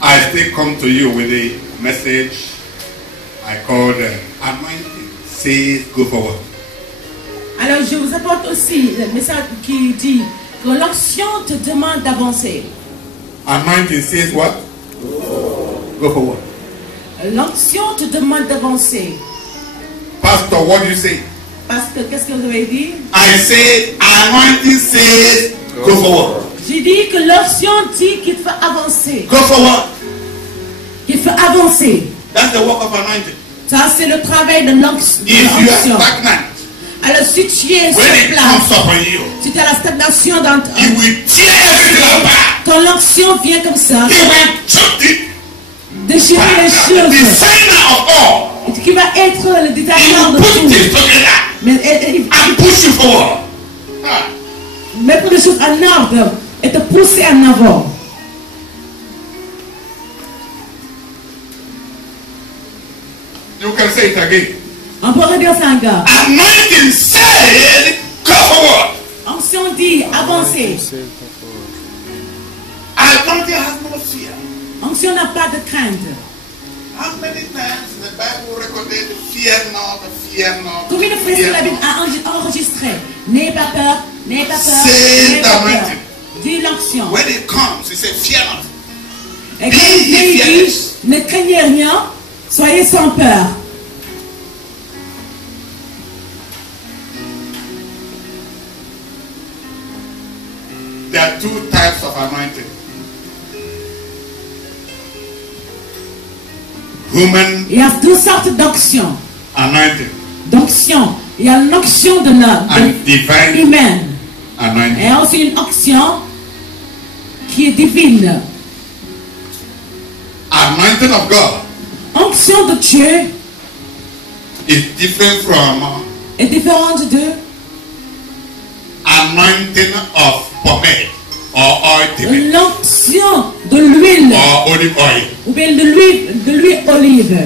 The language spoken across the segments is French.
I still come to you with a message I call the anointing says go forward. Alors je vous apporte aussi le message qui dit que l'onction te demande d'avancer. Anointing says what? Go forward. L'onction te demande d'avancer. Pastor, what do you say? Parce que qu'est-ce que vous avez dit? I say anointing says go forward. J'ai dit que l'onction dit qu'il faut avancer. Go forward. Il faut avancer. That's the work of anointing. Ça c'est le travail de l'onction. If you are stagnant, alors si tu es sur when it place, comes upon you, si tu as la stagnation dans it will tear everything apart. ton onction vient comme ça, It will chop it. déchirer les The choses, designer of all. qui va être le He designer will de put tout. things together Mais and push you forward. Ah. mettre les choses en ordre et te pousser en avant. You can say it again. On peut redire ça encore. Anointing said go forward. Onction dit avancer. Anointing has no fear. Onction n'a pas de crainte. How many times in the Bible recorded fear not, fear not? Combien de fois est-ce que la Bible a enregistré? N'ayez pas peur, n'ayez pas peur, Say n'ayez pas peur. anointing. Dis l'onction. When it comes, he said fear not. Et quand il dit, ne craignez rien, soyez sans peur. There are two types of anointing. Human Il y a deux sortes d'onction. anointing D'onction. Il y a l'onction de and l'homme, divine humaine. anointing. Et aussi une onction qui est divine. Anointing of God Onction de Dieu is different from est différente de anointing of pomade or ointment l'onction de l'huile or olive oil. ou bien de l'huile olive.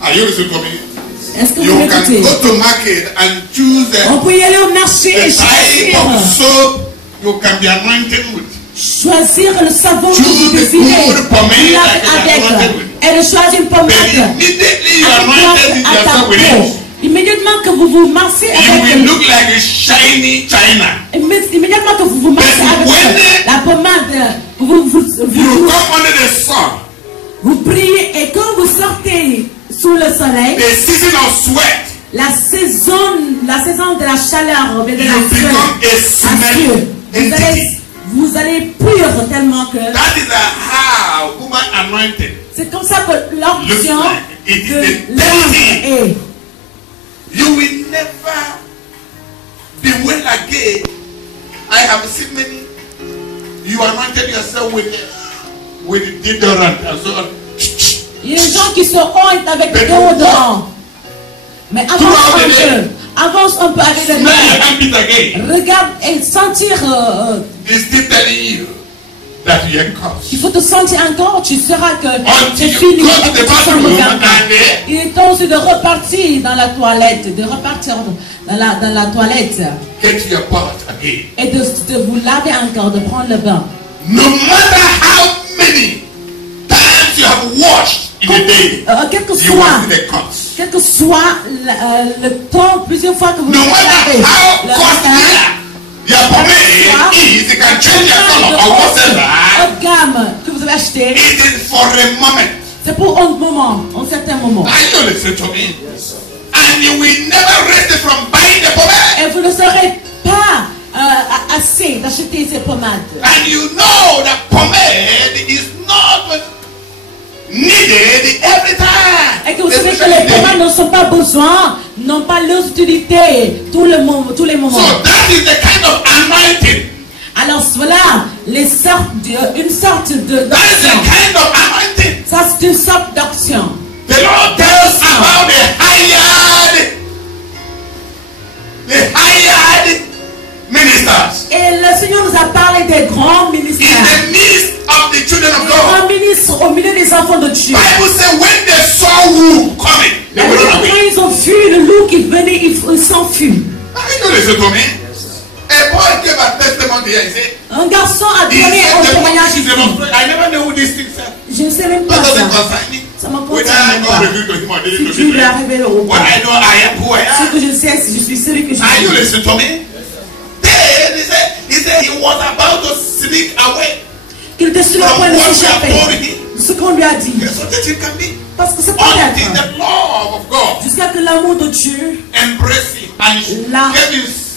Are you listening to me? Est-ce que You vous can m'écoutez? go to market and choose On peut y aller au marché et the type choisir. of soap you can be anointed with. Choisir le savon que Choose vous the désirez. good pomade Vous that l'avez is anointed avec. with. Et de choisir une But pommade. immediately you anointed à ta yourself with peau. it, Immédiatement que vous vous massez you avec will look like a shiny china. immédiatement que vous vous massez But when avec la pommade, You come under the sun, vous brillez et quand vous sortez sous le soleil, the season of sweat, la saison de la chaleur, de la you sueur, become a smelly entity. vous allez pur tellement que That is how woman anointed. c'est comme ça que l'onction Looks like it is de the l'homme thing. est. You will never be well again. I have seen many. You anointed yourself with deodorant and so on. Il y a des gens qui se hontent avec le Mais déodorant. Mais Throughout the day. avance un peu avec le Smell your armpit again. regarde et sentir. It's still telling you that you ain't cursed. Il faut te sentir encore, tu sauras que c'est Until fini. you go Et to que the tu sens bathroom le and gardien. then Il est temps aussi de repartir dans la toilette, de repartir dans la toilette get your part again. et de vous laver encore, de prendre le bain. No matter how many times you have washed in a day, Quel que you soit, will see the cuts. quel que soit le temps, plusieurs fois que vous No lavez matter how le costly matin, your pomade is, you can change your color or whatever. haute gamme que vous avez acheté, It is for a moment. c'est pour un moment, un certain moment. Are you listening to me? And you will never resist from buying the pomade. Et vous ne serez pas assez d'acheter ces pommades. And you know that pomade is not needed every time. Et que vous savez que Especially les daily. pommades ne sont pas besoin, n'ont pas leur utilité tous les moments. So that is the kind of anointing. Alors voilà une sorte de That is the d'action. kind of anointing. Ça c'est une sorte d'action. The Lord tells about the hired ministers Et le Seigneur nous a parlé des grands in ministères. the midst of the children of Les God. grands ministres au milieu des enfants de Dieu. Bible says when they saw who coming, they Et will run quand away. ils ont fui le loup qui venait, ils s'enfuient. Are you listening to me? A boy gave a testimony testimony here. He said, Un garçon a he donné un said témoignage the ici. demonstration. I never knew who these things are. Je ne sais même pas That doesn't ça. concern me. Ça me Whether concerne God pas. revealed to him or Si didn't Dieu lui a reveal. révélé ou What pas. I know, I am who I Ce am. que je sais, c'est que je suis celui que je Are you suis. listening to me? Then he said he was about to sneak away Qu'il était sur le from point de what we have told s'échapper. him. Ce qu'on lui a dit. So that it can be. Parce que c'est pas Until être. the love of God Jusqu'à que l'amour de Dieu embrace him and La- gave his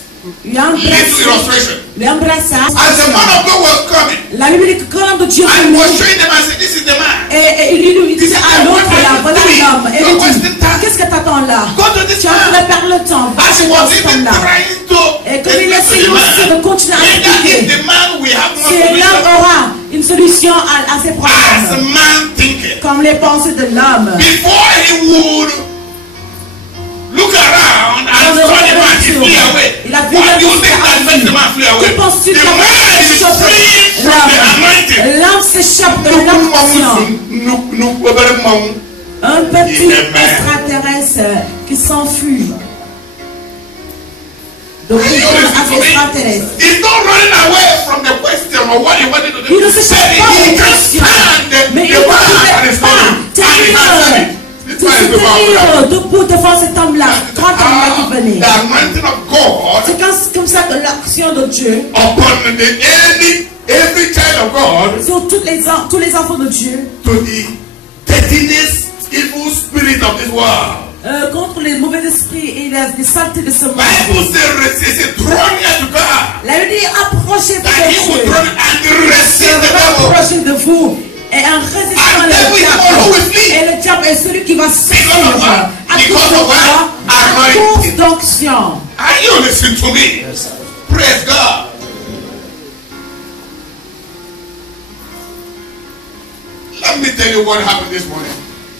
lui embrasse. little illustration. Lui embrassa. As the man of God was coming, La Bible dit que quand l'homme de Dieu I venait, was showing them, I said, this is the man. et il disait à l'autre là, voilà l'homme. Et il dit, qu'est-ce que t'attends là? Go to this Tu es en train man. de perdre le temps. Va As chez he was cet even homme-là. trying to Et comme il essaie aussi de continuer à and that is expliquer, the man we have more c'est l'homme solution aura une solution à ses as problèmes. man thinking. Comme les pensées de l'homme. Before he would look around and saw the man, he flew away. Il a vu What do you l'homme think that makes the man flee Que away? penses-tu The de man is free from the anointing. L'homme s'échappe de l'onction. Un petit extraterrestre qui s'enfuit. Donc Are il you est listening to extraterrestre. me? He's not running away from the question or what he wanted to do. Il ne s'échappe pas He aux can questions. stand Mais the il ne man and pouvait his pas story. And he answered it. This se man is the tenir power. debout devant cet homme-là. Quand homme-là qui venait. The anointing of God C'est comme ça que l'action de Dieu upon every child of God sur tous les enfants de Dieu to the pettiness, evil spirit of this world. contre les mauvais esprits et les saletés de ce monde. Bible says, draw near to God, La Bible dit approchez-vous that he will de draw Dieu. and resist the devil. Rapprochez de vous. Et en résistant And le devil is the one who will flee. diable. Et le diable est celui qui va s'enfuir. Because of what? À cause Because de of quoi? what? À cause Anointing. d'onction. Are you listening to me? Praise God. Let me tell you what happened this morning.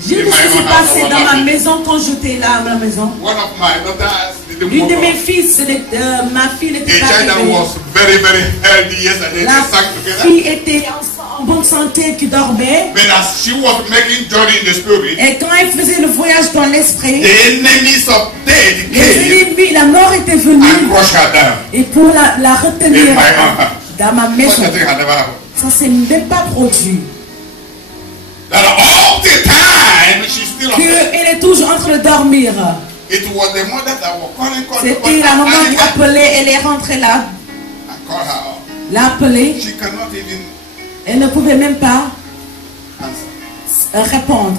Je In me my suis own house, passé what dans ma happened? maison quand j'étais là à la maison. One of my daughters didn't L'une de woke mes up. filles, ma fille A n'était pas child that réveillée. was very, very healthy yesterday. La They sang together. fille était en bonne santé, qui dormait. But as she was making journey in the spirit, Et quand elle faisait le voyage dans l'esprit, the enemies of death les came ennemis, la mort était venue. and crushed her down. Et pour la retenir In my own house. dans ma Such maison, a thing had never happened. ça s'est même pas produit. That all the time she's still on bed. Qu'elle est toujours en train de dormir. It was the mother that was calling. C'était la maman qui appelait, elle est rentrée là, I called her up. l'a appelée. She cannot even Elle ne pouvait même pas answer. répondre.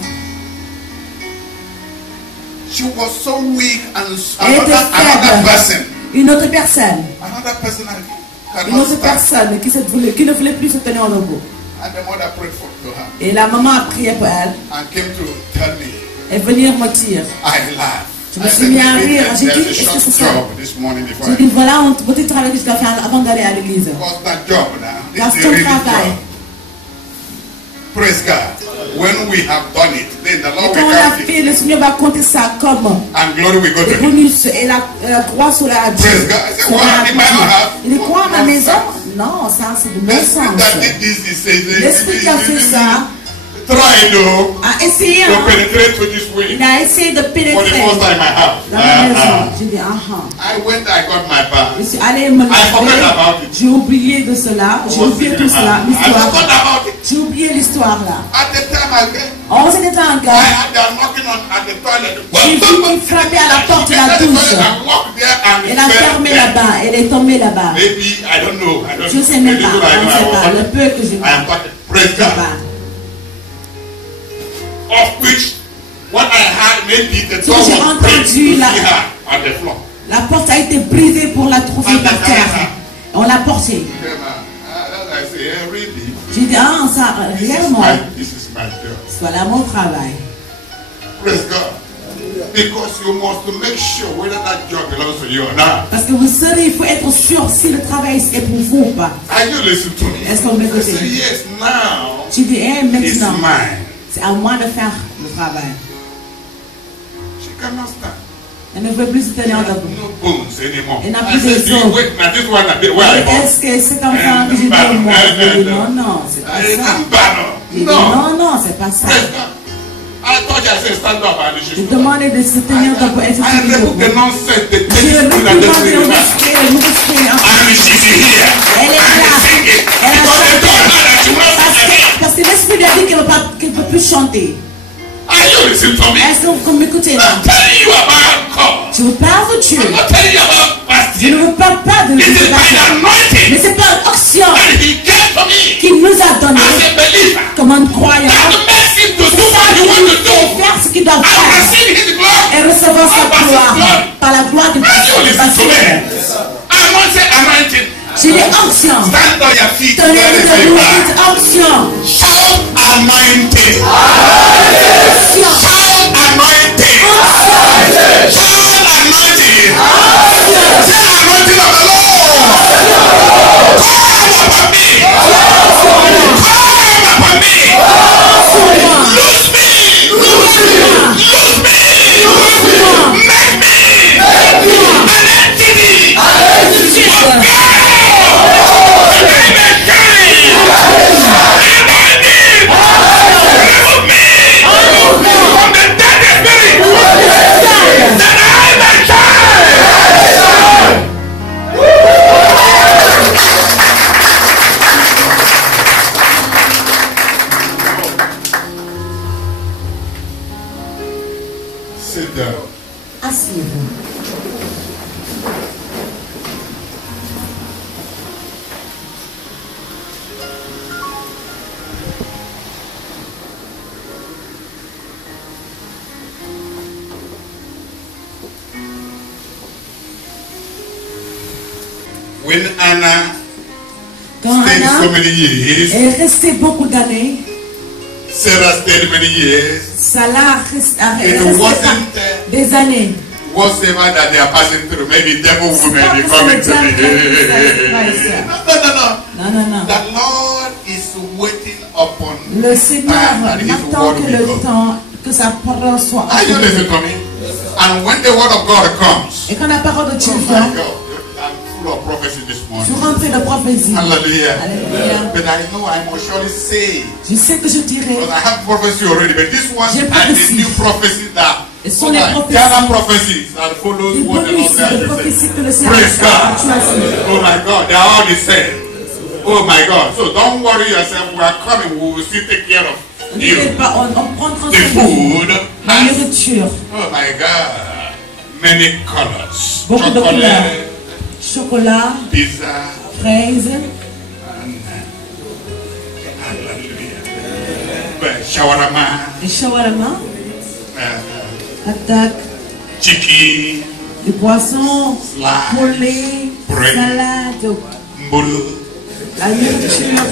She was so weak and Elle était another person. faible. Une autre personne. Another person Une cannot autre stand. personne qui ne voulait plus se tenir debout. And the mother prayed to her Et la maman a prié pour elle. and came to tell me, Et venir me dire. I laughed. Je me I suis said, mis à rire. "There's J'ai a dit, est-ce que short c'est ça? job this morning before J'ai I dit, voilà un petit travail que je dois faire avant d'aller à l'église. What's that job now? That's It's a ton really travail. job. Praise God. When we have done it, then the Et Lord quand will on a count it. fait, le Seigneur va compter ça comme And glory will go to le him. bonus et la croix sur la Praise God. I said, what? In my own house? Il dit quoi à ma What maison? nonsense. Non, ça c'est de The spirit non-sens. that did this is L'esprit qui a fait ça try though a essayé, to hein. penetrate to this way Il a essayé de for the pénétrer first time in my house. dans ma maison. J'ai dit, I went, I got my bag. Je suis allée me forgot laver. about it. J'ai oublié de cela. J'ai oublié tout cela. I L'histoire. forgot about it. J'ai oublié l'histoire là. At the time I came, Oh, c'était un I gars. had them knocking at the toilet. J'ai vu frapper à la porte de la douche. Elle a fermé là-bas. Elle est tombée là-bas. Maybe, I don't know. I don't Je ne sais même pas. know. Je ne sais pas. Le peu que je I am talking. Praise ne sais God. pas. Of which, what I had, maybe the Ce door que j'ai was break to entendu see là, her on the floor. la porte a été brisée pour la trouver par terre. On l'a portée. Then I say, yeah, really? J'ai dit, ah, ça, réellement, This is my job. voilà mon travail. Praise God. Because you must make sure whether that job belongs to you or not. Parce que vous savez, il faut être sûr si le travail est pour vous ou pas. Are you listening to me? Est-ce que vous I m'écoutez? say, yes, now J'ai dit, it's maintenant, mine. c'est à moi de faire le travail. She cannot stand. Elle ne veut plus se tenir debout. No bones anymore. Elle n'a I plus de said, do you os. wait now? This one, where I Et born? est-ce que c'est comme ça que j'ai dit au moi? J'ai dit, non, non, c'est pas I ça. remember. J'ai dit, No. non, non, c'est pas ça. Praise God. I thought I said stand up and she J'ai stood up. demandé de se tenir debout et se I tenir removed the debout. nonsense, the J'ai things that réprimandé they au say. esprit, le esprit, hein. And she's here. Elle chanter. Are you listening to me? Est-ce que vous m'écoutez là? I'm telling you about God. Je vous parle de Dieu. I'm not telling you about Je fasting. ne vous parle pas de It is by the l'éducation. Mais anointing c'est pas l'onction that He gave to me qu'il nous a donné as a believer. comme un croyant. That makes Him to C'est do ça what qui you want nous to do fait faire ce qu'il doit and faire receive His glory. et recevoir sa Not by His gloire glory. par la gloire de Are you listening to me? Dieu. Anointed, anointing. J'ai des onctions. Stand on your feet. Tenez Where is debout, it? dites onction. Shout anointing. Onction. Shout anointing. Shout anointing. Say anointing of the Lord. Come upon me. Come upon me. Loose me. Loose me. Loose me. Make me an entity of God. Sit down. Asseyez-vous. When Anna Quand stayed so Anna many years, est restée beaucoup d'années, Sarah stayed many years. Salah a It resté wasn't des années. whatever that they are passing through. Maybe devil women pas be que coming c'est to le me. diable qui fait ça. No. Non, non, non. The Lord is waiting upon Le Seigneur time that His n'attend word que will le come. temps que sa parole soit Are you accordée. listening to me? And when the word of God comes, Et quand la parole de Dieu oh my vient, God, I'm full of prophecy this je morning. suis rentré de prophétie. Hallelujah. Alléluia. But I know I must surely say, Je sais que je dirai, because I have prophecy already, but this one J'ai and the prophétie. new prophecy that Et ce sont les prophéties. the other prophecies that follows des what the Lord said. I prophéties should say. que le Seigneur Praise God. tu as fait. Oh my God, they are all the same. Oh my God. So don't worry yourself. We are coming. We will still take care of Ne you. t'inquiète pas, on prendra The soin de vous. food La has, nourriture, oh my God, many colors. beaucoup de couleurs. Chocolate, Chocolat, pizza, fraises, and hallelujah. But shawarma, des shawarma, uh, patates, chicken, des poissons, Slice. poulet, Bread. salade, mbulu, la nourriture,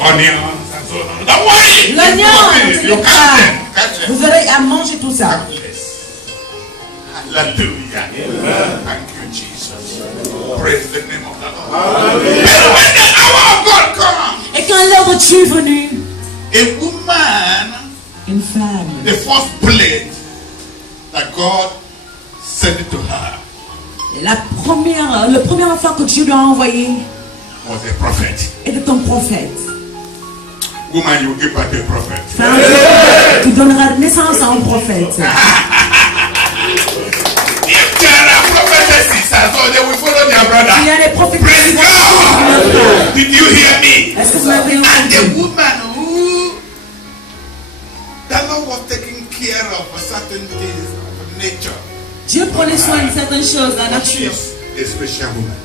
onions, and so on. Don't worry. l'oignon, You ne catch pas. them. Catch them. Vous aurez à manger tout ça. Hallelujah. Thank you, Jesus. Praise the name of the Lord. And when the hour of God comes, Et quand l'heure de Dieu est venue, a woman, une femme, the first plate that God sent it to her la première enfant que Dieu lui a envoyé was a prophet. était un prophète. Woman, you give birth to a prophet. Femme, tu donneras naissance à un prophète. If there are prophetesses, so they will follow their brother. Il y a des prophètes Praise qui vont God. suivre leur Did you hear me? Est-ce que vous m'avez And the entendu? woman who the Lord was taking care of certain things of nature. Dieu prenait soin de certaines choses, la nature. She's a special woman.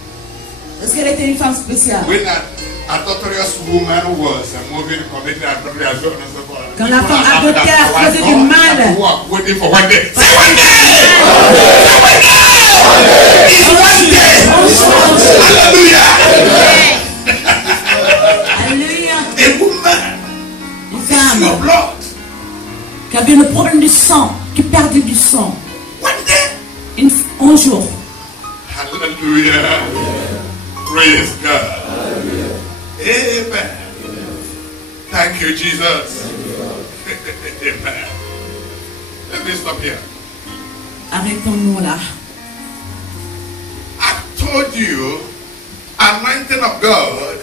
Est-ce qu'elle était une femme spéciale? When an adulterous woman was moving, committing adultery, and so on and so forth. Quand la people femme are laughing adultère at her, faisait God du had mal. to walk, waiting for one day. Say one day! Say one day! It's one day! Hallelujah! Alléluia. A woman, Une issue femme of blood. qui avait le problème du sang, qui perdait du sang. One day. Un jour. Hallelujah. Praise God. Amen. Thank you, Jesus. Amen. Let me stop here. Arrêtons-nous là. I told you, anointing of God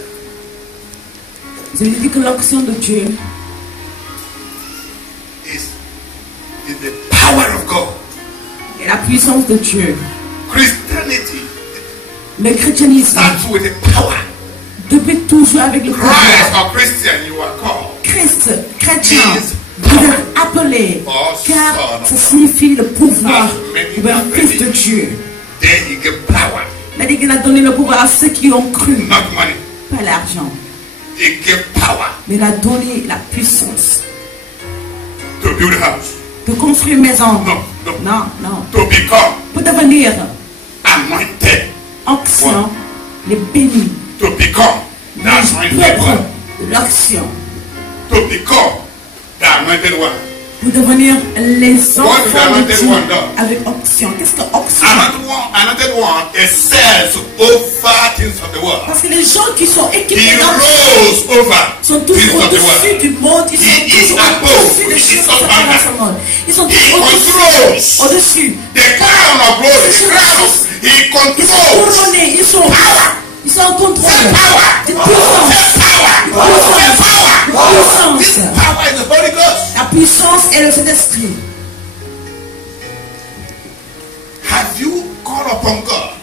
Je lui dis que l'onction de Dieu is the power of God. est la puissance de Dieu. Christianity Le christianisme, starts with the power. depuis toujours avec le pouvoir. Christ or Christian, you are called. Christ, chrétien, vous êtes appelé, car ça signifie le pouvoir. Vous êtes un fils de Dieu. Then he gave power, Il a dit qu'il a donné le pouvoir à ceux qui ont cru, not money. pas l'argent. He gave power Mais il a donné la puissance to build a house. de construire une maison. No, no. Non, non. To become Pour devenir anointed. onction, les bénis, To become the les anointed peuples one. de l'action. To become the anointed one. Pour devenir les enfants the de anointed Dieu one does? avec onction. Qu'est-ce que onction? Anointed one excels over things of the world. Parce que les gens qui sont He équipés d'onction rose over sont tous things of the au-dessus world. du monde, ils He sont is tous above, au-dessus des he choses is qui not se passent dans under. ce monde. Ils sont tous He au-dessus, controls au-dessus. the crown of glory. The crown. He Ils sont controls. couronnés, ils sont en contrôle. Say power. C'est puissance. Say power. Puissance. Say power. Puissance. This power is the Holy Ghost. La puissance est le Saint-Esprit. Have you called upon God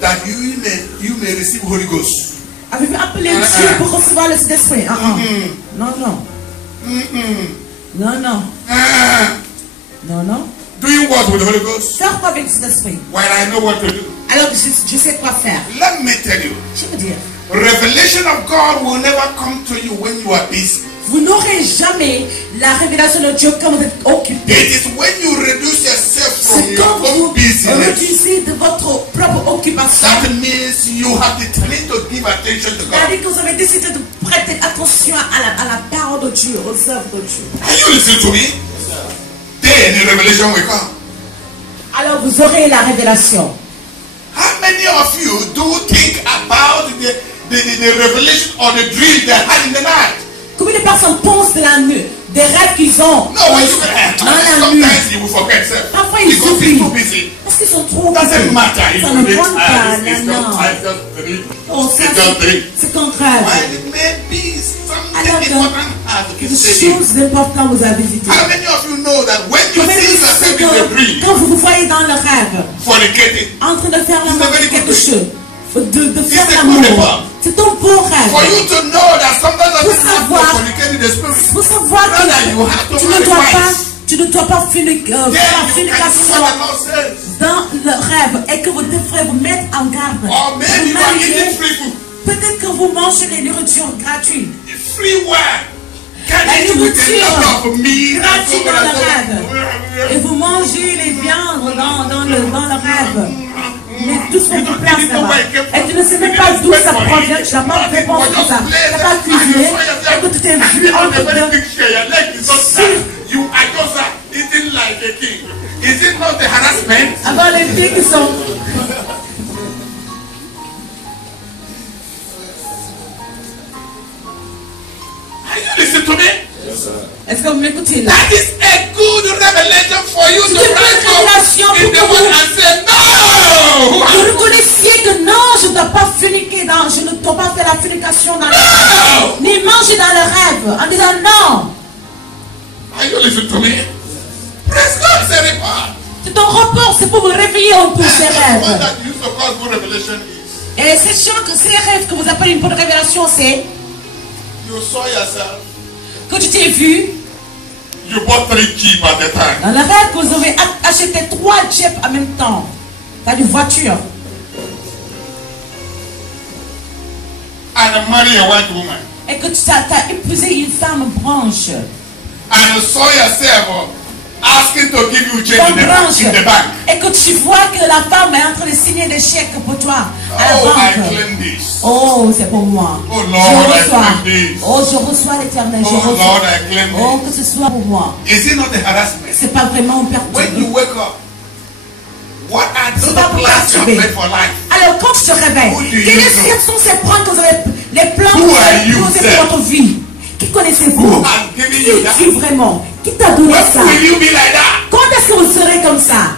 that you may receive Holy Ghost? Avez-vous appelé Dieu pour recevoir le Saint-Esprit? Non, non. Non, non. Non, non. Do you what with the Holy Ghost? Faire quoi avec le Saint-Esprit? Well, I know what to do. Alors, je sais quoi faire. Let me tell you, Je veux dire, revelation of God will never come to you when you are busy. vous n'aurez jamais la révélation de Dieu quand vous êtes occupé. It is when you reduce yourself from C'est your quand vous own business. réduisez de votre propre occupation. That means you have determined to give attention to God. C'est-à-dire que vous avez décidé de prêter attention à la parole de Dieu, aux œuvres de Dieu. Are you listening to me? Then the revelation will come. Alors vous aurez la révélation. How many of you do think about the revelation or the dream they had in the night? Combien de personnes pensent de la nuit, des rêves qu'ils ont No, when you dans la nuit? sometimes you will forget self. Parfois ils Because oublient. he's too busy. Parce qu'ils sont trop Doesn't occupés. matter if Ça you ne read compte pas, it's non, non. just three. Oh, ça, It's just three. c'est un rêve. Well, it may be something Alors important has quelque been said. chose d'important vous a visité. How many of you know that when you Combien de see personnes yourself in a dream, quand vous vous voyez dans le rêve, fornicating, en train de faire It's a l'amour very quelque good chose, de faire It's a l'amour, good one. c'est un bon for rêve. you to know that sometimes Faut doesn't have to savoir- fornicate in the spirit. Faut savoir Rather, you have que to tu ne marry dois twice. pas, tu ne dois pas faire Then you can do fornication what the Lord says. dans le rêve et que vous devrez vous mettre en garde. Or maybe Vous you are mariez, eating free food. peut-être que vous mangez des nourritures gratuites. Free wine. Can La eat with a nourriture lot of meat and gratuite so dans le on rêve. Et and so vous mangez les viandes dans le rêve. Mais tout ce qu'on vous place là-bas. Et tu ne sais même pas d'où ça provient. Tu n'as pas de réponse pour ça. Tu n'as pas cuisiné. Et que tu t'es vu entre deux. You are just eating like a king. Is it not a harassment? Avant les filles qui sont. Are you listening to me? Est-ce que vous m'écoutez là? That is a good revelation for you to C'est une rise révélation up in pour the que word vous- and say, no! Vous reconnaissiez que non, je ne dois pas forniquer je ne dois pas faire la fornication dans le rêve, ni manger dans le rêve, en disant non. Are you listening to me? Praise God, say report. C'est un report, c'est pour vous réveiller en tous ces What rêves. that you used to call good revelation is Et ces rêves que vous appelez une bonne révélation, c'est you saw yourself, que tu t'es vu you bought 3 Jeep at the time. dans le rêve que vous avez acheté 3 jeeps en même temps. T'as une voiture. And marry a white woman. Et que tu as épousé une femme blanche. And you saw yourself asking to give you change Femme in blanche. the bank. Et que tu vois que la femme est en train de signer des chèques pour toi à la Oh, I banque. claim this. Oh, c'est pour moi. Oh, Lord, Je I reçois. claim this. Oh, je reçois l'éternel. Je Oh, reçois. Lord, I claim Oh, this. que ce soit pour moi. Is it not a harassment? C'est pas vraiment un When perturbé. you wake up, what are C'est the pas pour plans you have perturber. made for life? Alors, quand tu te réveilles, Who do you quels sont ces plans que vous avez, les plans que Who vous are avez you, posés sir? pour votre vie? Qui connaissez-vous? Who has given Qui you that? es-tu vraiment? Qui t'a donné When ça? will you be like that? Quand est-ce que vous serez comme ça?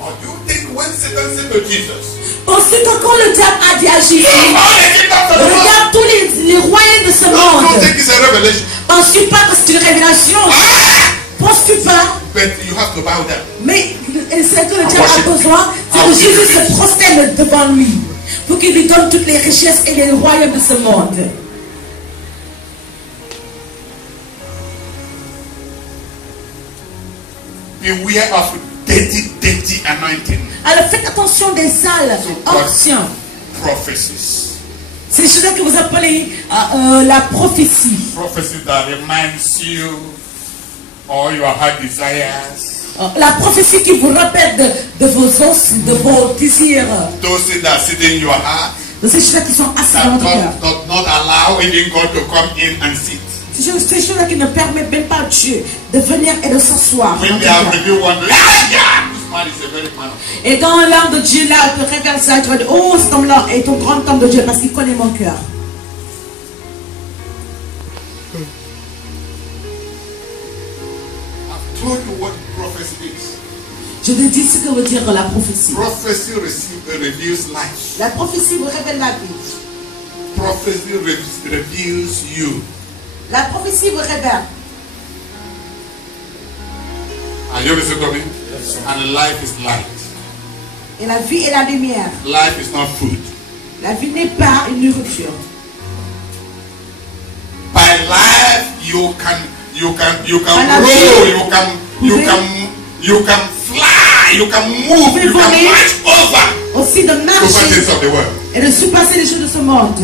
Or do you think when Satan said to Jesus, Ensuite, quand le diable a dit à Jésus, all the kingdoms of the world, regarde tous les royaumes de ce don't monde. think it's a revelation, Penses-tu pas que c'est une révélation? Penses-tu pas? but you have to bow down. Mais c'est que le diable a besoin, c'est que Jésus se prosterne devant lui. pour qu'il lui donne toutes les richesses et les royaumes de ce monde. Beware of dirty anointing. Alors faites attention des sales onctions. Prophecies. C'est celui que vous appelez la prophétie. Prophecy that reminds you all your heart desires. La prophétie qui vous rappelle de vos os, de vos désirs. Those things that sit in your heart. C'est ceux qui sont assis That dans votre cœur. does not allow even God to come in and sit. C'est ceux qui ne permettent même pas à Dieu de venir et de s'asseoir. When they have revealed one, yeah, this man is a very man of God. Et dans l'âme de Dieu, là, il te révèle ça, tu vas dire, oh, cet homme-là est un grand homme de Dieu parce qu'il connaît mon cœur. I've told you what prophecy is. Je te dis ce que veut dire la prophétie. Prophecy reveals life. La prophétie vous révèle la vie. Prophecy reveals you. La prophétie vous révèle. Are you listening to me? Yes, sir. And life is light. Et la vie est la lumière. Life is not food. La vie n'est pas une nourriture. By life you can Par la grow, vie, you can fly, you can move, you can march over Aussi de the marcher things of the world. et de surpasser les choses de ce monde.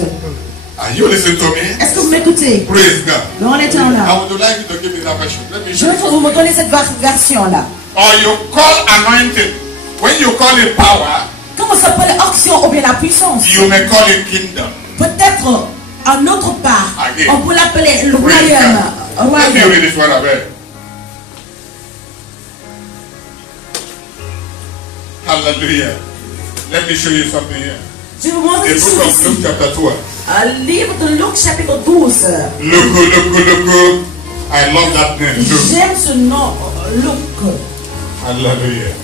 Are you listening to me? Est-ce que vous m'écoutez? Praise God. Non, on est en I là. would like you to give me that version. Let me Je show veux que vous you. me donnez cette version-là. Or you call anointing. When you call it power, Comment ça s'appelle l'action ou bien la puissance? you may call it kingdom. Peut-être en autre part, Again. on peut l'appeler le Praise royaume. God. Let me Royaume. read this one again. Hallelujah. Let me show you something here. Je vous montre The quelque book chose of Luke ici. chapter 12. Un livre de Luc chapitre 12. Luke. I love that name. Luke. J'aime ce nom, Luc. Hallelujah.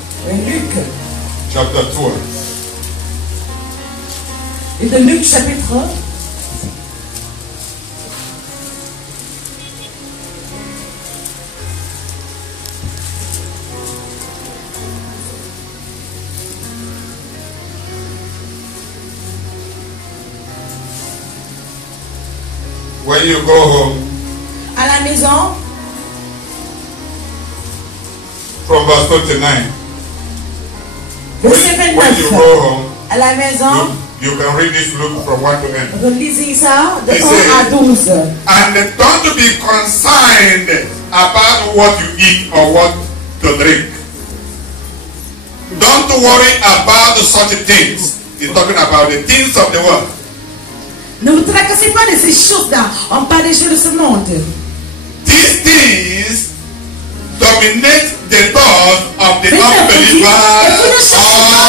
Luc. Chapter 12. Et de Luc chapitre. When you go home, À la maison, from verse 29. verset When you 29. go home, À la maison, you can read this Luke from 1 to end. relisez ça de It 1 says, à 12. And don't be concerned about what you eat or what to drink. Don't worry about such things. He's talking about the things of the world. Ne vous tracassez pas de ces choses-là. On parle des choses de ce monde. These things dominate the thoughts of the Et vous ne unbelievers cherchez pas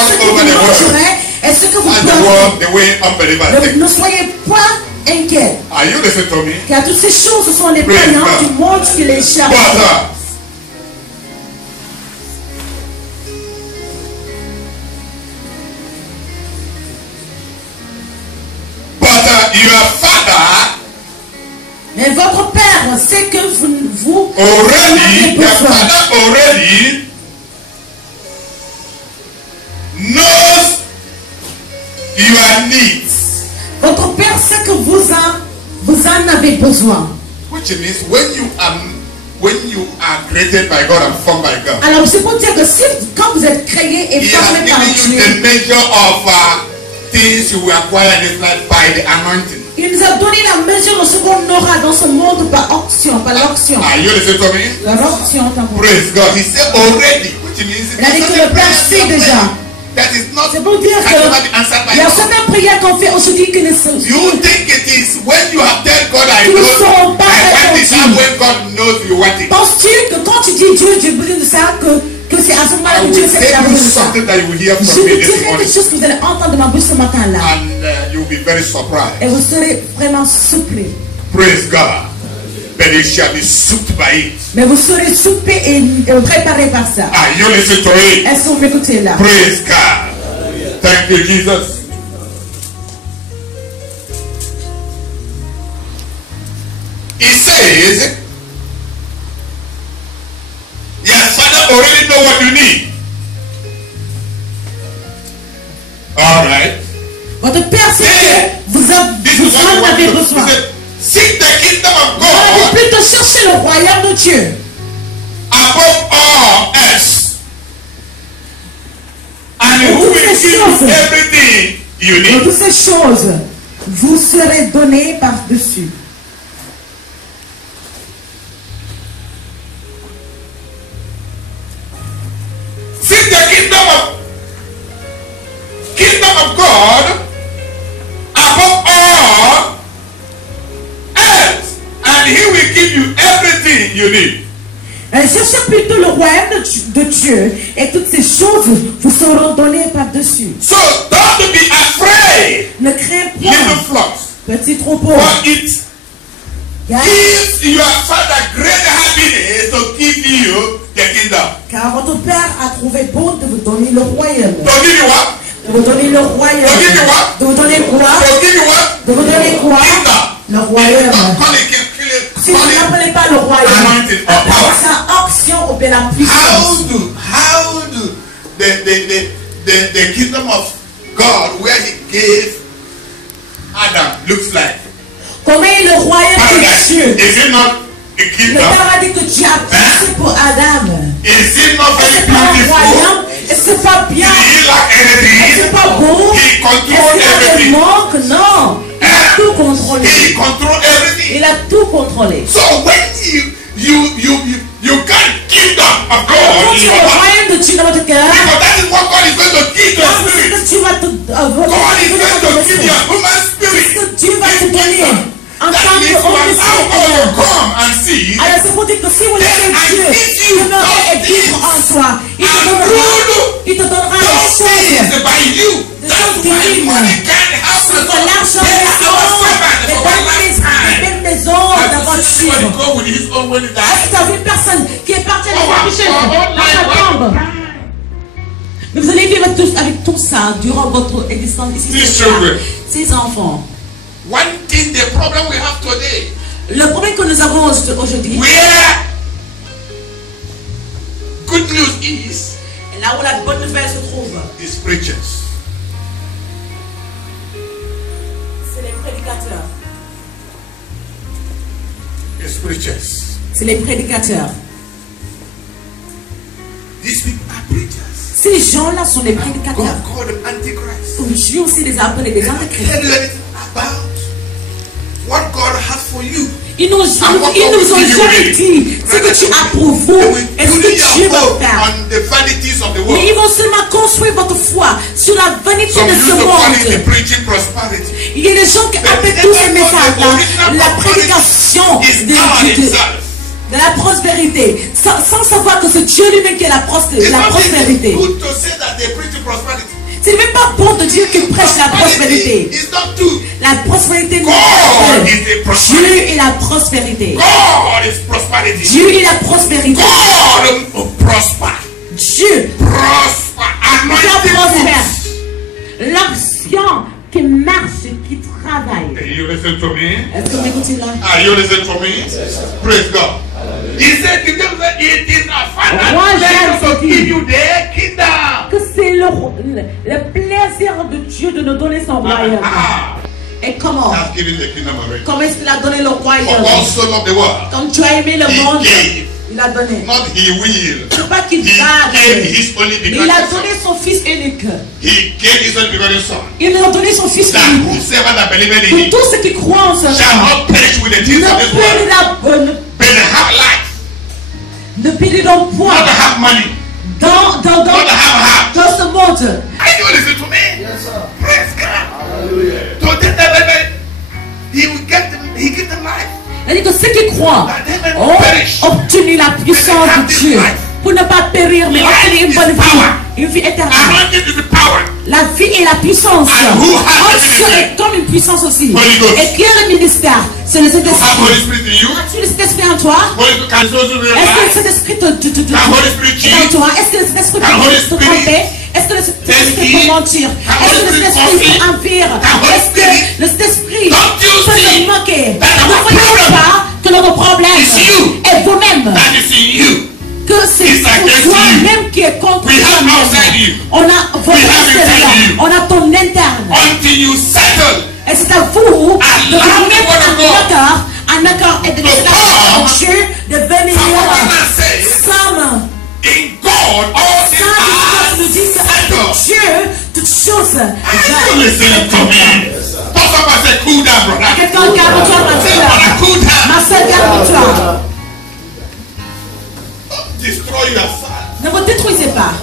ce all que over vous the world. mangerez et ce que vous And the boirez. world, the way unbelievers think. Ne soyez pas inquiets. Are you listening to me? Car toutes ces choses, ce sont les Praise païens God. du monde qui les cherchent. But your father Mais votre Père sait que vous en already, avez your besoin. father already knows your needs. Votre Père sait que vous en avez besoin. Which means when you are created by God and formed by God, Alors c'est pour dire que si, quand vous êtes créé et He has formé par given you Dieu, the measure of things you will acquire in this life by the anointing. il nous a donné la mesure de ce qu'on aura dans ce monde par option, par l'option. Are you listening to me? Par l'option, t'as compris. Praise God. He said already, which means Il a dit que le Père sait déjà. that is not C'est pour dire can never be answered qu'il by y a God. certaines prières qu'on fait aujourd'hui qui ne sont You think it is when you have told God I Nous know ne serons pas I want this, répondus. and when God knows you want it. Penses-tu que quand tu dis Dieu, j'ai besoin de ça, que c'est à ce moment-là I que Dieu will sait qu'il a tell you besoin de ça? something that you will hear Je from vous me this dirai morning, quelque chose que vous allez entendre de ma bouche ce matin-là. and you will be very surprised. Et vous serez vraiment surpris. Praise God. But you shall be soothed by it. Mais vous serez soupés et préparés par ça. Are you listening to it? Est-ce que vous m'écoutez là? Praise God. Thank you, Jesus. He says, your father already know what you need. All right. Votre persécuter, vous en avez besoin. Seek the kingdom of Vous allez God plutôt chercher le royaume de Dieu above all else. And who Toutes will ces give choses. you everything you Dans need. toutes ces choses, vous serez donnés par-dessus. Seek the kingdom of God above all else, and He will give you everything you need. Cherchez plutôt le royaume de Dieu et toutes ces choses vous seront données par-dessus. So don't be afraid, Ne crains little point, flocks, petit troupeau. for it Car, gives your Father great happiness to give you the kingdom. car votre Père a trouvé bon de vous donner le royaume. To give you what? De vous donner le royaume. To give you what? De vous donner quoi? To give you what? De vous donner quoi? Kingdom. Le royaume. Si vous Call it n'appelez pas le royaume, anointing or power. c'est action ou bien la How puissance. do the kingdom of God where He gave Adam looks like? Comment est le royaume de Paradise. Dieu? Is it not a Le kingdom? paradis que Dieu a placé pour Adam. Is it not very C'est pas un beautiful? royaume, et c'est pas bien, Did he lack anything? c'est pas beau, He est-ce controlled qu'il y a des everything. manques? Non, il a tout contrôlé. He controlled everything. Il a tout contrôlé. So when you got kingdom of Quand God in tu your as le heart, royaume de Dieu dans votre cœur, because that is what God is going to give your c'est ce spirit. que tu vas te God is going to give your human c'est ce spirit. que Dieu va te donner en That tant means you qu'homme allow God to come and see. Alors c'est pour dire que si vous laissez Dieu demeurer et vivre en toi, il te donnera des Those choses. things by you. That's why money can't C'est happen. que l'argent Tell our servant les for our lifetime. belles maisons Have d'avoir you seen when suivre. he go with his own when he Est-ce dies? que tu as vu une personne qui est partie avec Oh, sa richesse oh, oh, dans sa tombe? Mais vous allez vivre tous avec tout ça durant votre existence ici. These sur terre. children. Ces enfants. One thing, the problem we have today, Le problème que nous avons aujourd'hui, where good news is, et là où la bonne nouvelle se trouve, is preachers. c'est les prédicateurs. Is preachers. C'est les prédicateurs. These people are preachers. Ces gens-là sont les prédicateurs. God called them antichrist. Dieu aussi les a appelés des Tell antéchrists. you anything about what God has for you. Ils nous ont jamais dit ce que tu as pour vous et ce que Dieu va faire. On the vanities of the Mais world. ils vont seulement construire votre foi sur la vanité Some de used ce to call it the monde. preaching prosperity. Il y a des gens qui appellent tous ces messages-là la prédication Is God Himself. de la prospérité, sans savoir que c'est Dieu lui-même qui est la It's not prospérité. good to say that they preach prosperity. C'est même pas bon de dire qu'il prêche la prospérité. It's not true. La prospérité n'est God pas is the Dieu prosperity. est la prospérité. God is prosperity. Dieu est la prospérité. God will prosper. Dieu Prosper. Anointing prospère. fruits. L'action qui marche, qui travaille. You listen to me? Est-ce que vous m'écoutez là? Are you listening to me? Praise God. He said, the devil said, it is a father to give you the kingdom. Que c'est le plaisir de Dieu de nous donner son royaume. Ah, Et comment? he has given the kingdom already. Comment est-ce qu'il a donné le For royaume? God so loved the world. Comme tu as aimé le He monde, gave. il a donné. Not he will. C'est pas qu'il He va gave donner. his only Mais il a begotten donné son. son fils unique. He gave his only begotten son. Il nous a donné son fils That unique. whosoever that believeth in Pour him tous ceux qui croient en ce shall nom, not perish with the ne things of this world, périront but have life, ne périront not point have money, dans not have heart. ce monde. Are you listening to me? Yes, sir. Praise God. Hallelujah. To them that believe, he will get them. He gives them life. C'est-à-dire que ceux qui croient ont obtenu la puissance de Dieu pour ne pas périr, mais obtenir une bonne vie, une vie éternelle. Anointing is the power. La vie et la puissance. Onction est comme une puissance aussi. Et qui est le ministère? C'est le You have Holy Saint-Esprit. Spirit in you. As-tu le Saint-Esprit en toi? Holy Spirit can also be Est-ce que le alive. Saint-Esprit Can Holy Spirit est en cheat? toi? Est-ce que le Saint-Esprit Can Holy peut te Spirit tromper? Est-ce que le Saint-Esprit test peut mentir? Can Est-ce que Holy le Spirit Saint-Esprit peut confess? envire? Can Holy Est-ce que Spirit- le Saint-Esprit Don't you peut see se moquer? that Ne our voyez problem pas que notre problème is you? est vous-même. That is in you. Que c'est It's against toi-même qui est contre We have toi-même. outside you. On a We have l'extérieur, on a ton interne. Until you settle. Et c'est à vous de vous mettre en accord et de laisser la parole de Dieu de venir. Somme. In God, all things are settled. Dieu, toutes choses. Are you listening to me? Talk about say cool down, brother. Quelqu'un calme-toi, ma soeur. Cool down. Ma soeur, calme-toi. Destroy yourself. Ne vous détruisez pas.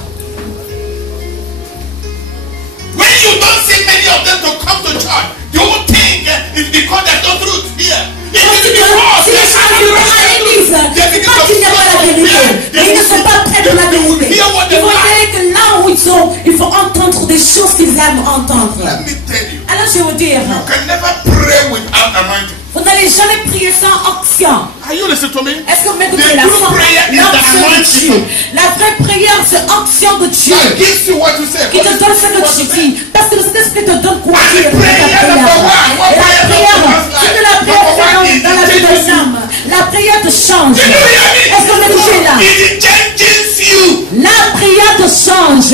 When you don't see many of them to come to church, the whole thing is because there's no truth here. Si les gens viennent à l'église, c'est pas qu'ils n'aiment pas la vérité, mais ils ne sont pas prêts de la vérité. Il faut dire que là où ils sont, il faut entendre des choses qu'ils aiment entendre. Let me tell you. Alors je vais vous dire, You can never pray without anointing. vous n'allez jamais prier sans onction. Are you listening to me? Est-ce que vous m'écoutez? The true prayer is the L'onction de Dieu. anointing. La vraie prière, c'est onction de Dieu. That gives you what you say. Qui te donne ce que tu dis. Parce que le Saint-Esprit te donne quoi And dire the dans ta prayer prière. number one. What Et la prayer prière, number c'est que one? la prière Number one fait is dans la vie it changes des hommes. La prière te change. Did you hear me? Est-ce que vous m'écoutez là? It changes you. La prière te change.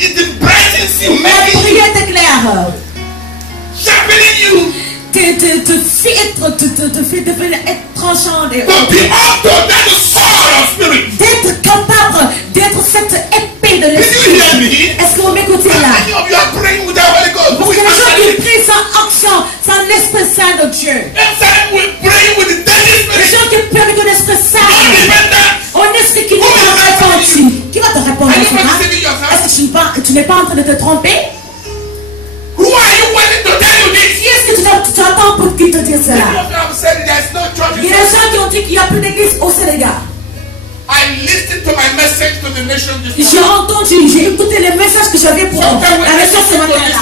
It brightens you, La making you, prière t'éclaire. sharpening you. Te fait devenir être tranchant. To be able to that sword of spirit. D'être capable d'être cette épée de Did you l'esprit. hear me? Est-ce que vous m'écoutez là? Many of you are praying with the Holy Ghost. Parce Who que is les gens qui actually prient sans action, sans l'Esprit Saint de Dieu. next time we pray with the deadly Les spirit. gens qui prient avec un Esprit Not Saint. even that. Un esprit qui n'est pas répandu. Qui va te répondre à Are you not ça? deceiving yourself? Est-ce que tu n'es pas en train de te tromper? Who are you waiting to tell you this? Qui est-ce que tu attends pour qu'il te dise Many cela? of you have said there's no church Il y in a des gens qui ont dit qu'il n'y a plus d'église au Sénégal. I listened to my message to the nation this J'ai morning. entendu, j'ai écouté les messages que j'avais pour la nation ce matin-là.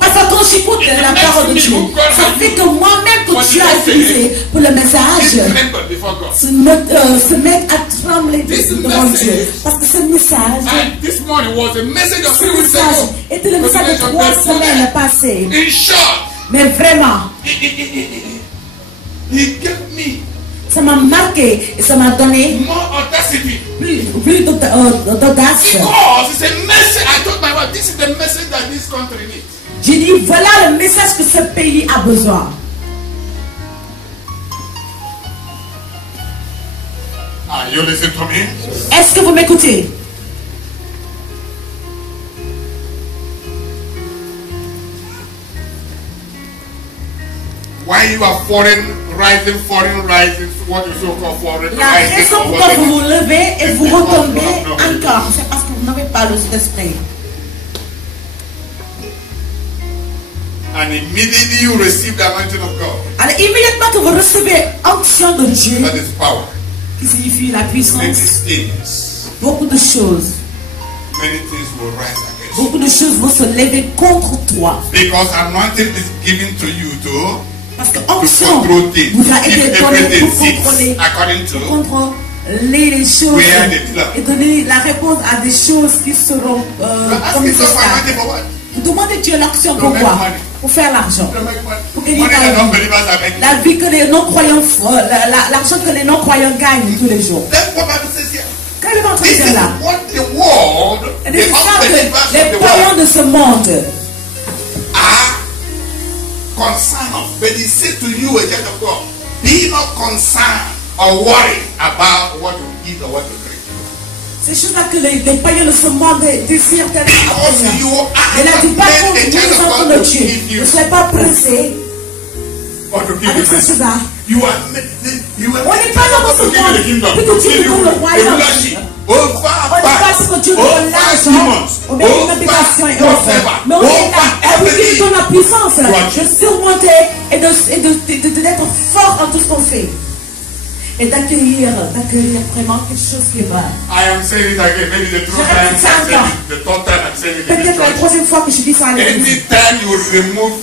Parce que quand j'écoute la parole de Dieu, ça fait que moi-même que Dieu a utilisé pour le This message, tremble before God. se mettre à trembler This devant Dieu. message- Parce que ce message, And this morning was a message of ce 3 weeks message ago. était le message de 3 semaines passées. In short, Mais vraiment, he gave me ça m'a marqué et ça m'a donné more audacity. plus d'audace. Because it's a message. I told my wife, this is the message that this country needs. J'ai dit, voilà le message que ce pays a besoin. Are you listening to me? Est-ce que vous m'écoutez? Why you are foreign rising, what you so call foreign La rising, raison or pourquoi vous whatever. vous levez et vous No, retombez no, no. encore, c'est parce que vous n'avez pas le Saint-Esprit. And immediately you receive the anointing of God. Alors immédiatement que vous recevez onction de Dieu, That is power. qui signifie la Many puissance, things, beaucoup de choses, many things will rise against you. beaucoup de choses vont se lever contre toi. Because anointing is given to you to Parce que to onction control things. vous a été If donnée everything pour contrôler, sits according to contrôler les choses where they belong. et donner la réponse à des choses qui seront Ask comme yourself for nécessaires. anointing for what? Vous demandez Dieu l'action To pour make quoi? money. Pour faire l'argent. To make money. Pour gagner Money ta that vie. non-believers are making. La vie que les non-croyants, l'argent que les non-croyants gagnent tous les jours. That's what Bible says here. Quand il est en train de This dire is là, what the world, et the c'est ça unbelievers que of les the croyants world de ce monde are concerned of. But he said to you, a child of God, be not concerned or worried about what you eat or what you drink. ces choses-là que les païens de ce monde désirent tellement Because obtenir. you are Il a dit par made contre, a nous child of enfants God de to Dieu, give you ne soyez pas pressés or to give you avec ces blessing. choses-là. You are made, you are On n'est pas dans ce to give you the kingdom, monde, to que Dieu give nous you donne le the royaume. rulership over On n'est pas bad, ce que Dieu nous donne over l'argent, demons, ou bien une habitation et autres. whatever, Mais on est là, over avec Dieu nous donne la puissance everything. de surmonter et d'être fort en tout ce qu'on fait. Et d'accueillir vraiment quelque chose qui est vrai. I am saying it again. Maybe the third Je time répète ça I'm saying encore. it, the third time I'm saying it in this Peut-être la church. troisième fois que je dis ça à l'église. Anytime you remove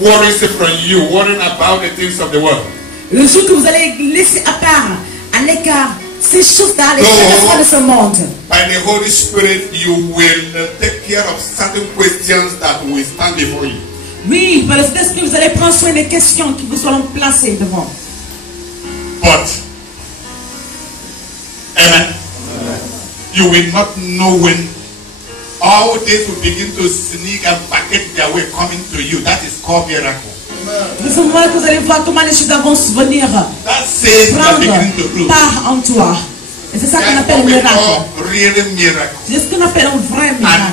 worries from you, worrying about the things of the world, Le jour que vous allez laisser à part, à l'écart, ces choses-là, les No. choses de ce monde, by the Holy Spirit, you will take care of certain questions that will stand before you. oui, par le Saint-Esprit, vous allez prendre soin des questions qui vous seront placées devant. But, amen, you will not know when all this will begin to sneak and packet their way coming to you. That is called miracle. C'est au moment que vous allez voir comment les choses vont se venir That says that begin to grow. part en toi. Et c'est ça qu'on appelle un miracle. C'est ce qu'on appelle un vrai miracle.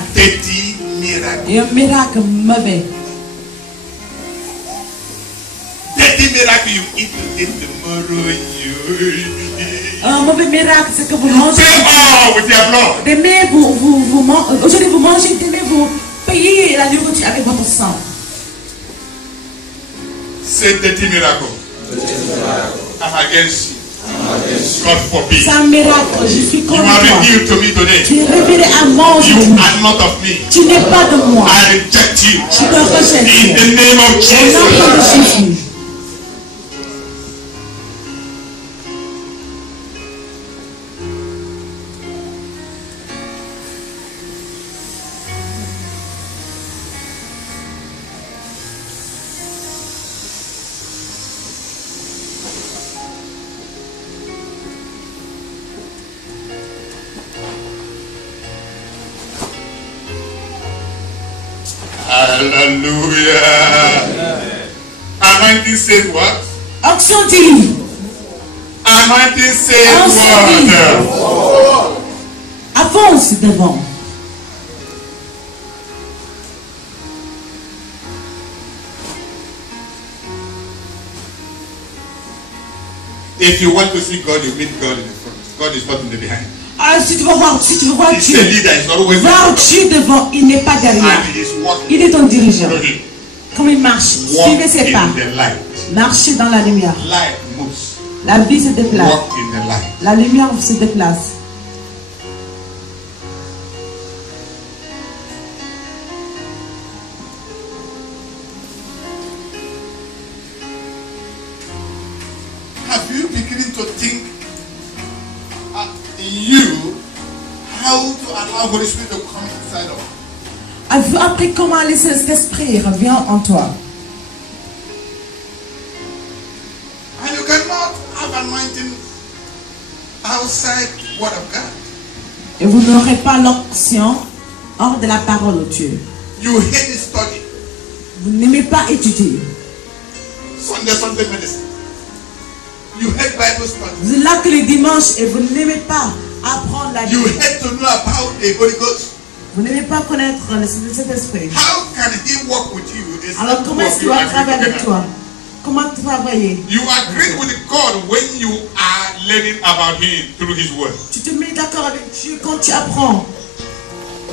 Et un miracle mauvais. Un mauvais miracle, c'est que vous mangez. Demain, aujourd'hui vous mangez, demain vous payez la nourriture avec votre sang. C'est dirty miracle. I'm against you. God forbid. C'est un miracle, je suis contre you are toi. revealed to me today. Tu es révélé à moi aujourd'hui. You are not of me. Tu n'es pas de moi. I reject you. Je te rejette. In the name of Au nom de Jesus. Jésus. Hallelujah. Anointing says what? Action dit. Anointing says what? Avance devant. If you want to see God, you meet God in the front. God is not in the behind. Ah, si tu veux voir He's Dieu, the leader, he's always voir Dieu devant, il n'est pas derrière. and he is walking. Il est ton dirigeant. Follow him. Comme il marche, Walk suivez ses pas. in the light. Marchez dans la lumière. Light moves. La vie se déplace. Walk in the light. La lumière se déplace. Have you beginning to think in you how to allow Holy Spirit to come inside of you? As-tu appris comment laisser cet esprit revient en toi? And you cannot have anointing outside Word of God. Et vous n'aurez pas l'onction hors de la parole de Dieu. You hate study. Vous n'aimez pas étudier. Sunday medicine. You hate Bible study. Vous êtes là que les dimanches et vous n'aimez pas apprendre la You Bible. hate to know about the Holy Ghost. Vous n'aimez pas connaître cet esprit. How can he work with you? It's Alors not comment est-ce qu'il work va with travailler you avec together. toi? Comment travailler? You agree with God when you are learning about Him through His Word. Tu te mets d'accord avec Dieu quand tu apprends.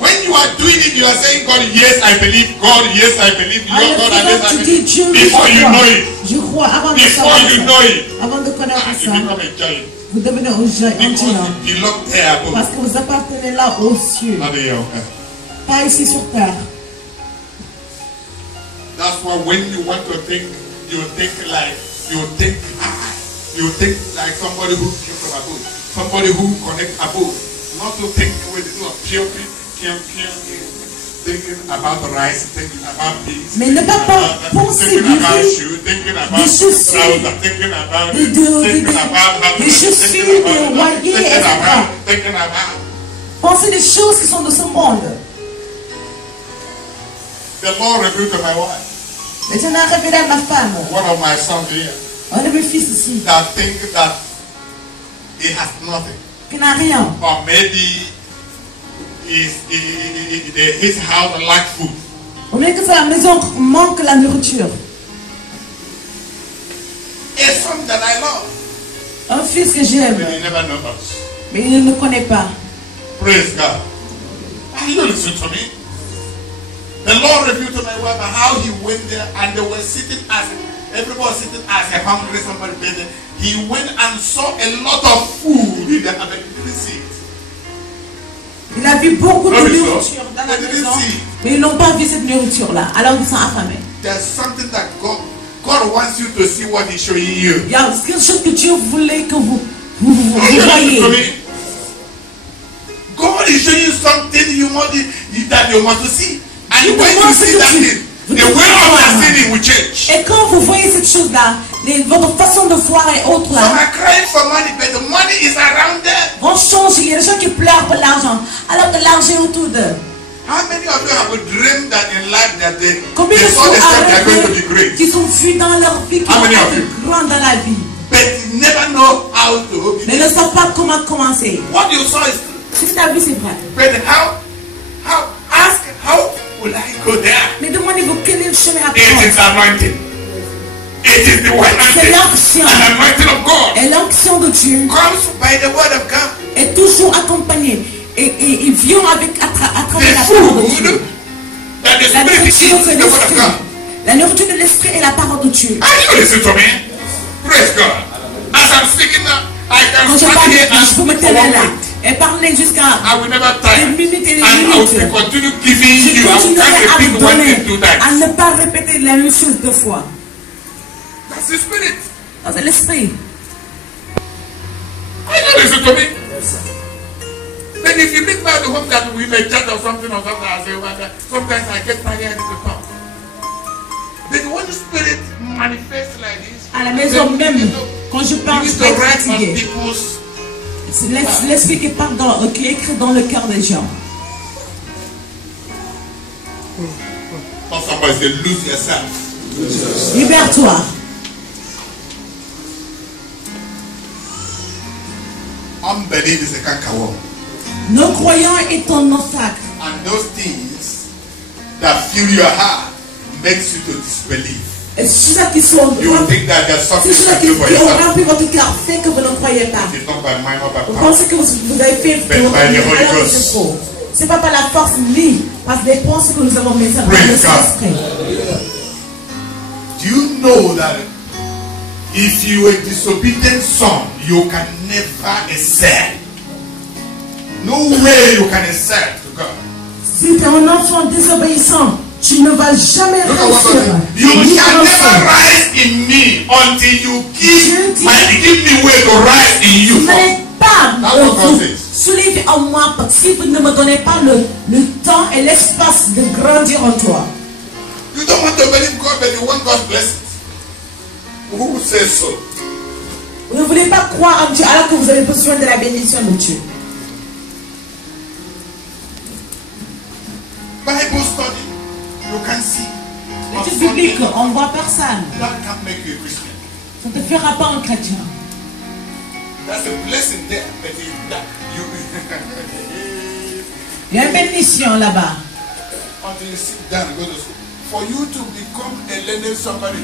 When you are doing it, you are saying, God, yes, I believe. God, yes, I believe. Your Alors God, and yes, I tu dis believe. Dieu, Before je you crois. know it, Je crois avant de before savoir you ça. know it, Avant de connaître you ça, become a giant. vous devenez un géant. Because you belong there above, Parce que vous appartenez là aux cieux, not here on earth. pas ici sur terre. That's why when you want to think, you think like somebody who came from above, somebody who connects above, not to think with pure thinking about rice, thinking about peace, Mais ne pas penser thinking about des shoes, thinking about chaussures, trousers, thinking about des chaussures, des oreillers, etc. thinking about. Pensez des choses qui sont de ce monde. The Lord revealed to my wife, Mais je n'ai révélé à ma femme, one of my sons here, un de mes fils ici, that think that he has nothing. qui n'a rien. Or maybe his house lacks food. Au mieux que sa maison manque la nourriture. A son that I love, Un fils que j'aime, but he never knows us. mais il ne connaît pas. Praise God. Are you listening to me? The Lord revealed to my wife how he went there and they were sitting as everybody was sitting as a hungry somebody begging. He went and saw a lot of food in the but he didn't see it. Il a vu beaucoup de Not so. nourriture dans la They didn't maison, see. mais ils n'ont pas vu cette nourriture-là. Alors ils sont affamés. There's something that God wants you to see what He's showing you. Il y a quelque chose que Dieu voulait que vous Are you listening to voyez. me? God is showing you something that you want to see. And Dieu when te you montre see ce that que tu- thing, vous the devez way of voir. understanding will change. Et quand vous voyez cette chose-là, votre façon de voir et autres Some là, are crying for money, but the money is around them. vont changer. Il y a des gens qui pleurent pour l'argent, alors que l'argent est autour d'eux. How of you have dreamed that in life that they saw themselves they are going to be great? Qui sont vus dans leur vie, qui vont être grands dans la vie. But never know how to. Mais ne savent pas comment commencer. What you saw is true. Ce que tu as vu, c'est vrai. But ask how will I go there? Mais demandez-vous quel est le chemin à It is prendre. anointing. It is the C'est l'onction. anointing of God. Et l'onction de Dieu Comes by the word of God. est toujours accompagnée. Et vient à travers la The parole de Dieu. food that the La Spirit is nourriture de the word of l'esprit. God. La nourriture de l'esprit est la parole de Dieu. Are you listening to me? Praise God. As I'm speaking now, I Quand can je stand parle, here je peux me and speak for tenir 1 là minute. et parler jusqu'à I will never des tire. minutes et des And I minutes. will continue giving Je you. I continuerai à can't vous repeat one donner, thing 2 times. à ne pas répéter la même chose 2 fois. That's the Spirit. C'est l'esprit. Are you listening to me? Then if you meet me at the home that we may chat or something, I say, well, sometimes I get tired to talk. But when the Spirit manifests like this, À la maison même, quand je parle, je peux être fatigué. C'est l'esprit qui parle qui écrit dans le cœur des gens. Somebody say, lose yourself. Libère-toi. Unbelief is a cankerworm. Non-croyant est un obstacle. And those things that fill your heart makes you to disbelieve. Et c'est ça qui sont You will think that there's something c'est ça you can do for qui ont yourself. rempli votre cœur fait que vous ne croyez pas. It's not by mind or by Vous power. pensez que vous avez fait But by the Holy Ghost. c'est faux. C'est pas par la force ni par des pensées que nous avons mis ça par le Praise God. Saint-Esprit. Do you know that if you are a disobedient son, you can never excel? No way you can excel to God. Si tu es un enfant désobéissant, tu ne vas jamais Look at what God réussir. said. You shall never rise in me until you give me way to rise in you. Vous n'allez pas That's what God vous says. soulever en moi si vous ne me donnez pas le temps et l'espace de grandir en toi. You don't want to believe God, but you want God's blessings. Who says so? Vous ne voulez pas croire en Dieu alors que vous avez besoin de la bénédiction de Dieu. Bible study, you can see. L'étude biblique, on ne voit personne. That can't make you a Christian. Ça ne te fera pas un chrétien. That's a blessing there, but you Il y a une bénédiction là-bas. until you sit down and go to school. For you to become a learned somebody,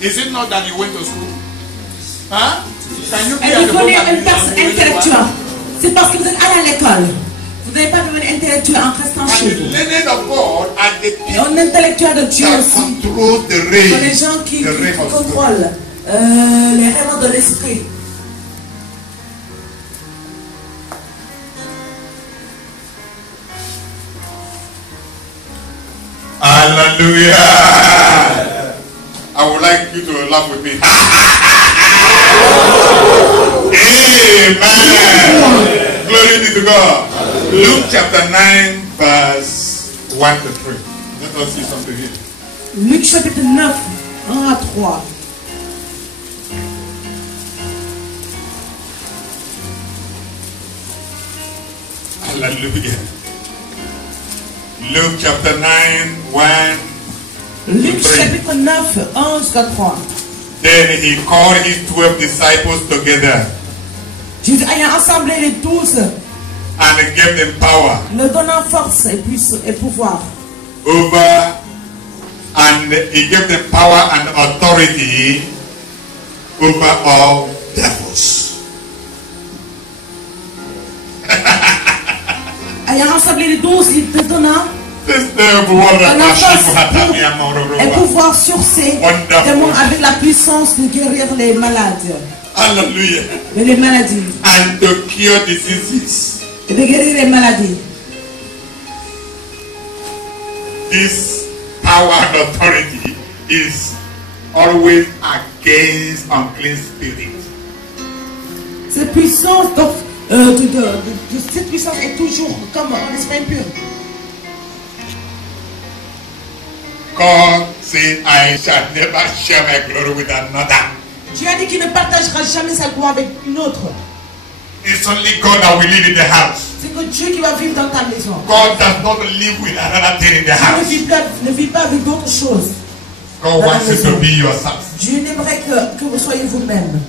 is it not that you went to school? Huh? Can you be Et at the devenir program une personne and really intellectuelle. what? C'est parce que vous êtes allé à l'école. Vous n'allez pas devenir intellectuel en restant And chez the vous. learned of God and the Et people un intellectuel de Dieu that aussi. control the Ce sont les rain, gens qui the rain of God. contrôlent les rayons de l'esprit. Hallelujah! I would like you to laugh with me. Amen. Glory be to God. Luke chapter 9, verse 1 to 3. Let us see something here. Luc chapitre 9, 1 à 3. Hallelujah. Luke chapter 9, 1 Luc to 3. chapitre 9, 1 jusqu'à 3. Then he called his 12 disciples together Jésus ayant assemblé les 12, and gave them power leur donnant force et pouvoir. over, and he gave them power and authority over all devils. Ayant rassemblé les 12, il te donna This devil was a un Kashifu force Hatami et Amororo. pouvoir sur ces Wonderful. démons avec la puissance de guérir les malades Hallelujah. et les maladies. And to cure diseases. Et de guérir les maladies. This power and authority is always against unclean spirits. Cette puissance, cette puissance est toujours comme un esprit impur. God said, I shall never share my glory with another. Dieu a dit qu'il ne partagera jamais sa gloire avec une autre. It's only God that will live in the house. C'est que Dieu qui va vivre dans ta maison. God does not live with another thing in the house. Ne vit pas avec d'autres choses. God wants you to be yourself. Dieu n'aimerait que vous soyez vous-même.